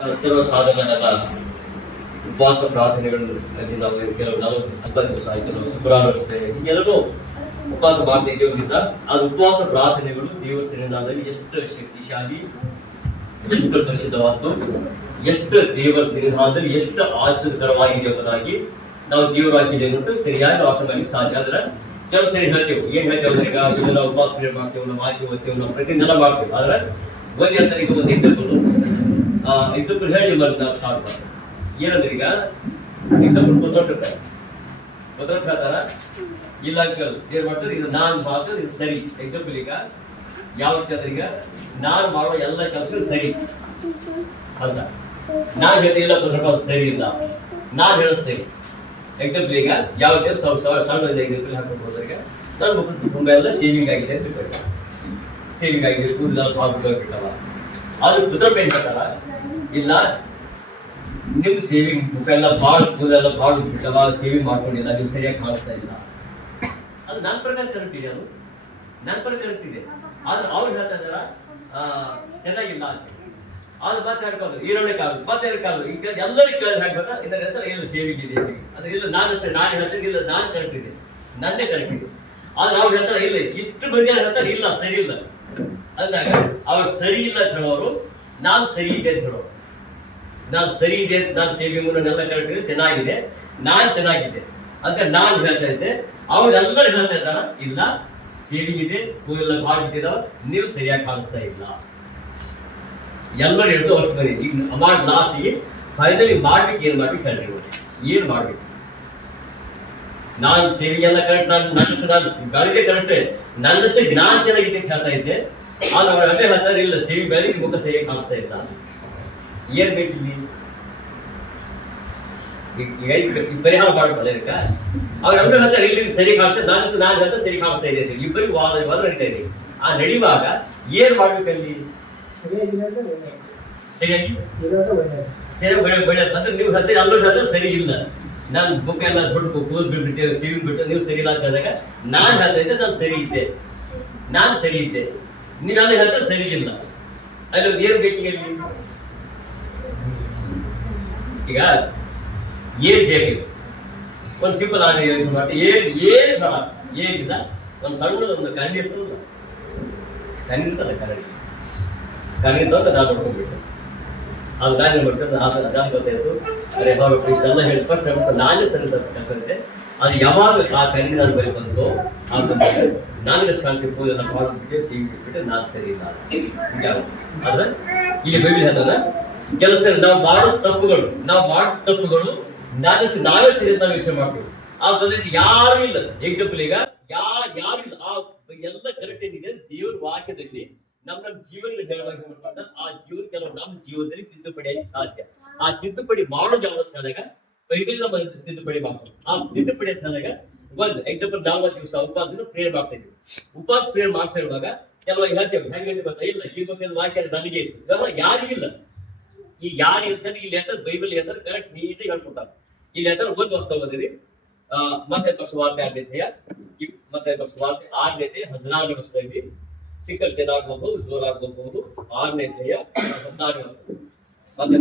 ಸರ್ವ ಸಾಧಕನಾದ ಉಪವಾಸ ಪ್ರಾರ್ಥನೆಗಳಲ್ಲಿ ನಾವು ಕೆಲವು ನಲವತ್ತು ಸಂಪತ್ತು ಸಾಹಿತ್ಯ ಶುಕ್ರವಾರ ಎಲ್ಲರೂ ಉಪವಾಸ ಮಾಡ್ತಾ ಇದ್ದೇವೆ ನಿಜ ಆ ಉಪವಾಸ ಪ್ರಾರ್ಥನೆಗಳು ದೇವರ ಸನ್ನಿಧಾನದಲ್ಲಿ ಎಷ್ಟು ಶಕ್ತಿಶಾಲಿ, ಎಷ್ಟು ಪ್ರಸಿದ್ಧವಾದ್ದು ಎಷ್ಟು ದೇವರ ಸನ್ನಿಧಾನದಲ್ಲಿ ಎಷ್ಟು ಆಶ್ಚರ್ಯಕರವಾಗಿದೆ ಎಂಬುದಾಗಿ ನಾವು ದೇವರಾಗಿದೆ ಅಂತ ಸರಿಯಾಗಿ ಆಟೋಮ್ಯಾಟಿಕ್ ಸಾಧ್ಯ ಆದ್ರೆ ಕೆಲವು ಸರಿ ಹೇಳ್ತೇವೆ. ಏನ್ ಹೇಳ್ತೇವೆ ಈಗ ಇದೆಲ್ಲ ಉಪವಾಸ ಮಾಡ್ತೇವೆ, ನಾವು ವಾಕ್ಯ ಹೋಗ್ತೇವೆ, ನಾವು ಪ್ರತಿದಿನ ಮಾಡ್ತೇವೆ. ಆದ್ರೆ ಒಂದೇ ಅಂತ ಒಂದು ಎಕ್ಸಾಂಪಲ್ ಎಕ್ಸಾಂಪಲ್ ಹೇಳಿ ಬಂದು ಸ್ಟಾರ್ಟ್ ಮಾಡಿ ಏನಂದ್ರೆ ಈಗ ಎಕ್ಸಾಂಪಲ್ ಕೂತ್ಕೊಂಡಿರ್ತಾರೆ ಕೂತ್ಕೊಂಡು ಹೇಳ್ತಾರ ಇಲ್ಲ ಅಂಕಲ್, ಏನ್ ಮಾಡ್ತಾರೆ? ಇದು ನಾನು ಮಾಡ್ತಾರೆ, ಇದು ಸರಿ. ಎಕ್ಸಾಂಪಲ್ ಈಗ ಯಾವ ಕೆಲಸ ಈಗ? ನಾನು ಮಾಡೋ ಎಲ್ಲ ಕೆಲಸ ಸರಿ. ಅಲ್ಲ ನಾನು ಜೊತೆ ಇಲ್ಲ ಸ್ವಲ್ಪ ಸರಿ ಇಲ್ಲ. ನಾನು ಹೇಳಿಸ್ತೇನೆ ಎಕ್ಸಾಂಪಲ್ ಈಗ ಯಾವ ಸಣ್ಣ ಎಕ್ಸಾಂಪಲ್ ಹಾಕೊಂಡು ಹೋದ್ರೆ ನನ್ನ ಮಕ್ಕಳು ತುಂಬಾ ಎಲ್ಲ ಸೇವಿಂಗ್ ಆಗಿದೆ ಅಂತ ಸೇವಿಂಗ್ ಆಗಿದೆ, ಕೂದಲ ಬಾಬು ಬಿಟ್ಟವ. ಅದು ಕುದುರೆ ಏನ್ ಹೇಳ್ತಾರ ಇಲ್ಲ, ನಿಮ್ ಸೇವಿಂಗ್ ಮುಖ ಎಲ್ಲ ಭಾಳ ಕೂದೆಲ್ಲ ಭಾಳ ಬಿಟ್ಟಲ್ಲ ಸೇವಿಂಗ್ ಮಾಡ್ಕೊಂಡಿಲ್ಲ ನೀವು ಸರಿಯಾಗಿ ಕಾಣಿಸ್ತಾ ಇಲ್ಲ. ಅದು ನನ್ನ ಪ್ರಕಾರ ಕರೆಕ್ಟ್ ಇದೆ ಅದು. ನನ್ನ ಪ್ರಕಾರ ಕರೆಕ್ಟ್ ಇದೆ. ಆದ್ರೆ ಅವ್ರು ಹೇಳ್ತಾ ಇದಾರ ಚೆನ್ನಾಗಿಲ್ಲ ಅದು ಮತ್ತೆ ಹೇಳ್ಕೊಂಡು ಕಾಲು ಮತ್ತೆ ಕಾಲು ಈಗ ಎಲ್ಲರಿಗೂ ಕೇಳಿ ಹಾಕ್ಬೇಕಾ ಇದರ ಹತ್ರ ಇಲ್ಲ ಸೇವಿಂಗ್ ಇದೆ ಸೇವಿಂಗ್ ಅದ್ರ ಇಲ್ಲ, ನಾನು ಅಷ್ಟೇ, ನಾನು ಹೇಳ್ತೀನಿ, ಇಲ್ಲ, ನಾನು ಕರೆಕ್ಟ್ ಇದೆ. ನನ್ನೇ ಕರೆಕ್ಟ್ ಇದೆ. ಆದ್ರೆ ಅವ್ರು ಹೇಳ್ತಾರೆ, ಇಲ್ಲ, ಇಷ್ಟು ಮಂದಿ ಹೇಳ್ತಾರೆ ಇಲ್ಲ, ಸರಿ ಇಲ್ಲ. ಅಂದಾಗ ಅವ್ರು ಸರಿ ಇಲ್ಲ ಅಂತ ಹೇಳೋರು, ನಾನು ಸರಿ ಇದೆ ಅಂತ ಹೇಳೋರು. ನಾನು ಸರಿ ಇದೆ, ನಾನು ಸೇವೆ ಎಲ್ಲ ಕರೆಕ್ಟ್ ಚೆನ್ನಾಗಿದೆ, ನಾನ್ ಚೆನ್ನಾಗಿದೆ ಅಂತ ನಾನು ಹೇಳ್ತಾ ಇದ್ದೆ. ಅವ್ರೆಲ್ಲರೂ ಹೇಳ್ತಾ ಇದ್ದಾರ? ಇಲ್ಲ. ಸೇವಿಂಗ್ ಇದೆ ಎಲ್ಲ ಭಾಳ ಬಿಟ್ಟಿದಾವ ನೀವು ಸರಿಯಾಗಿ ಕಾಣಿಸ್ತಾ ಇಲ್ಲ. ಎಲ್ಲರೂ ಹಿಡಿದು ಅಷ್ಟು ಬರೀ ಈಗ ಮಾಡಿ ಲಾಸ್ಟಿಗೆ ಫೈನಲಿ ಮಾಡ್ಬೇಕು, ಏನ್ ಮಾಡ್ಬೇಕು ಹೇಳ್ರಿ. ಏನ್ ಮಾಡ್ಬೇಕು? ನಾನ್ ಸೇವಿಗೆಲ್ಲ ಕರೆಕ್ಟ್, ನಾನು ನನ್ನ ನಾನು ಕರೆಕ್ಟ್, ನನ್ನ ಜ್ಞಾನ ಚೆನ್ನಾಗಿದೆ ಅಂತ ಹೇಳ್ತಾ ಇದ್ದೆ. ಆದ್ರೆ ಅವ್ರು ಅದೇ ಹೇಳ್ತಾರೆ ಇಲ್ಲ ಸೇವಿಂಗ್ ಬೇರೆ ಮುಖ ಸರಿಯಾಗಿ ಕಾಣಿಸ್ತಾ ಇಲ್ಲ ಏನ್ ಬೇಕಿಲ್ಲಿ ಈಗ ಈಗ ಈ- ಈ ಪರಿಹಾರ ಮಾಡ್ಕೊಳ್ಳಿ ಇದಕ್ಕ ಅವ್ರು ಎಲ್ಲರೂ ಹೇಳ್ತಾರೆ ಇಲ್ಲಿ ಸರಿ ಕಾಣಿಸ್ತಾ ನಾನು ನಾನು ಹೇಳ್ತಾ ಸರಿ ಕಾಣಿಸ್ತಾ ಇದೆ ಅಂತ ಇಬ್ಬರಿಗೆ ವಾದ ವಾದ ನಡೀತಾ ಇದೆ ಆ ನಡಿವಾಗ ಏನ್ ಮಾಡ್ಬೇಕಲ್ಲಿ ಸರಿಯಾಗಿ ಸರಿ ಬೆಳೆ ಬೆಳೆ ಅಂದ್ರೆ ನೀವು ಹೇಳ್ತೀರಿ ಎಲ್ಲರೂ ಹೇಳ್ತಾರೆ ಸರಿ ಇಲ್ಲ ನಾನು ಬುಕ್ ಎಲ್ಲ ದೊಡ್ಡ ಕೂದ್ ಬಿಟ್ಬಿಟ್ಟೆ ಸೇವಿಂಗ್ ಬಿಟ್ಟು ನೀವು ಸರಿ ಇಲ್ಲ ಅಂತ ಹೇಳಿದಾಗ ನಾನ್ ಹೇಳ್ತಾ ಇದ್ದೆ ನಾನು ಸರಿ ಇದ್ದೆ ನಾನು ಸರಿ ಇದ್ದೆ ನೀವೆಲ್ಲ ಹೇಳ್ತಾ ಸರಿಗಿಲ್ಲ. ಇಲ್ಲ ಅಲ್ಲಿ ಏನು ಬೇಕು ಇಲ್ಲಿ? ಈಗ ಏನ್ ಬೇಕು? ಒಂದು ಸಿಂಪಲ್ ಆಗಿ ಯೋಚನೆ ಮಾಡಿ ಏನು, ಏನ್ ಬೇಡ, ಏನಿಲ್ಲ. ಒಂದು ಸಣ್ಣ ಒಂದು ಕಣ್ಣಿ ಇರ್ತದ ಕಣ್ಣಿರ್ತಲ್ಲ ಕಣ್ಣಿರ್ತಂದ್ರೆ ಕಣ್ಣಿ ತಂದು ನಾನು ನೋಡ್ಕೊಂಡ್ಬಿಟ್ಟೆ ಅದು ನಾನು ಮಾಡ್ಕೊಂಡು ಅದು ಅದಾದ ಗೊತ್ತಾಯಿತು. ಅರೆ ಹೌದು ಇಷ್ಟೆಲ್ಲ ಹೇಳಿ ಫಸ್ಟ್ ನಾನೇ ಸರಿ ಕಲ್ತಿದ್ದೆ ಅದು ಯಾವಾಗ ಆ ಕಣ್ಣಿನ ನಾನು ಬರೀ ಬಂತು ಆಗ ನನಗೆ ಸ್ಥಾನಕ್ಕೆ ಪೂಜೆ ಮಾಡಿಬಿಟ್ಟು ಸಿಗಿ ಬಿಟ್ಬಿಟ್ಟು ನಾನು ಸರಿ ಇಲ್ಲ. ಆದ್ರೆ ಇಲ್ಲಿ ಬೇಬಿ ಹೇಳ್ತಾರ ಕೆಲಸ ನಾವು ಮಾಡೋ ತಪ್ಪುಗಳು, ನಾವು ಮಾಡೋ ತಪ್ಪುಗಳು ನಾವೇ ನಾವೇ ಸರಿ ಅಂತ ಯೋಚನೆ ಮಾಡ್ತೀವಿ. ಆ ಬಂದ್ರೆ ಯಾರು ಇಲ್ಲ. ಎಕ್ಸಾಂಪಲ್ ಈಗ ಯಾರು ಯಾರು ಇಲ್ಲ. ಆ ಎಲ್ಲ ಕರೆಕ್ಟ್ ಏನಿದೆ ದೇವ್ರ ವಾಕ್ಯದಲ್ಲಿ ನಮ್ಮ ನಮ್ಮ ಜೀವನದಲ್ಲಿ ಹೇಳುವಾಗ ಆ ಜೀವನ ಕೆಲವು ನಮ್ಮ ಜೀವನದಲ್ಲಿ ತಿದ್ದುಪಡಿ ಸಾಧ್ಯ. ಆ ತಿದ್ದುಪಡಿ ಮಾಡೋದು ಯಾವತ್ತು ಹೇಳಿದಾಗ ಬೈಬಲ್ ನಮ್ಮ ತಿದ್ದುಪಡಿ ಮಾಡ್ಬೋದು. ಆ ತಿದ್ದುಪಡಿ ಅಂತ ಹೇಳಿದಾಗ ಒಂದ್ ಎಕ್ಸಾಂಪಲ್ ನಾವು ದಿವಸ ಉಪವಾಸ ಪ್ರೇಯರ್ ಮಾಡ್ತಾ ಇದ್ದೀವಿ ಉಪವಾಸ ಪ್ರೇಯರ್ ಮಾಡ್ತಾ ಇರುವಾಗ ಕೆಲವು ಹೇಳ್ತೇವೆ ಇಲ್ಲ ಈ ಬಗ್ಗೆ ವಾಕ್ಯ ನನಗೆ. ಇದೆ. ಇವೆಲ್ಲ ಯಾರಿಗಿಲ್ಲ ಈ ಯಾರು ಇರ್ತದೆ ಇಲ್ಲಿ ಅಂತ ಬೈಬಲ್ ಹೇಳ್ತಾರೆ ಕರೆಕ್ಟ್ ನೀಟ್ ಹೇಳ್ಕೊಡ್ತಾರೆ. ಇಲ್ಲಿ ಹೇಳ್ತಾರೆ, ಒಂದು ವರ್ಷ ತಗೋದಿರಿ ಆ ಮತ್ತೆ ಸುವಾರ್ತೆ ಆದ್ಯತೆಯ ಮತ್ತೆ ಸುವಾರ್ತೆ ಆರನೇತೆ ಹದಿನಾರು ವರ್ಷದಲ್ಲಿ ಸಿಕ್ಕಲ್ ಜೋರಾಗ್ಬಹುದು ಜೋರಾಗ್ಬೋದು ಆರನೇತೆಯ ಹದಿನಾರು ವರ್ಷ. ಮತ್ತೆ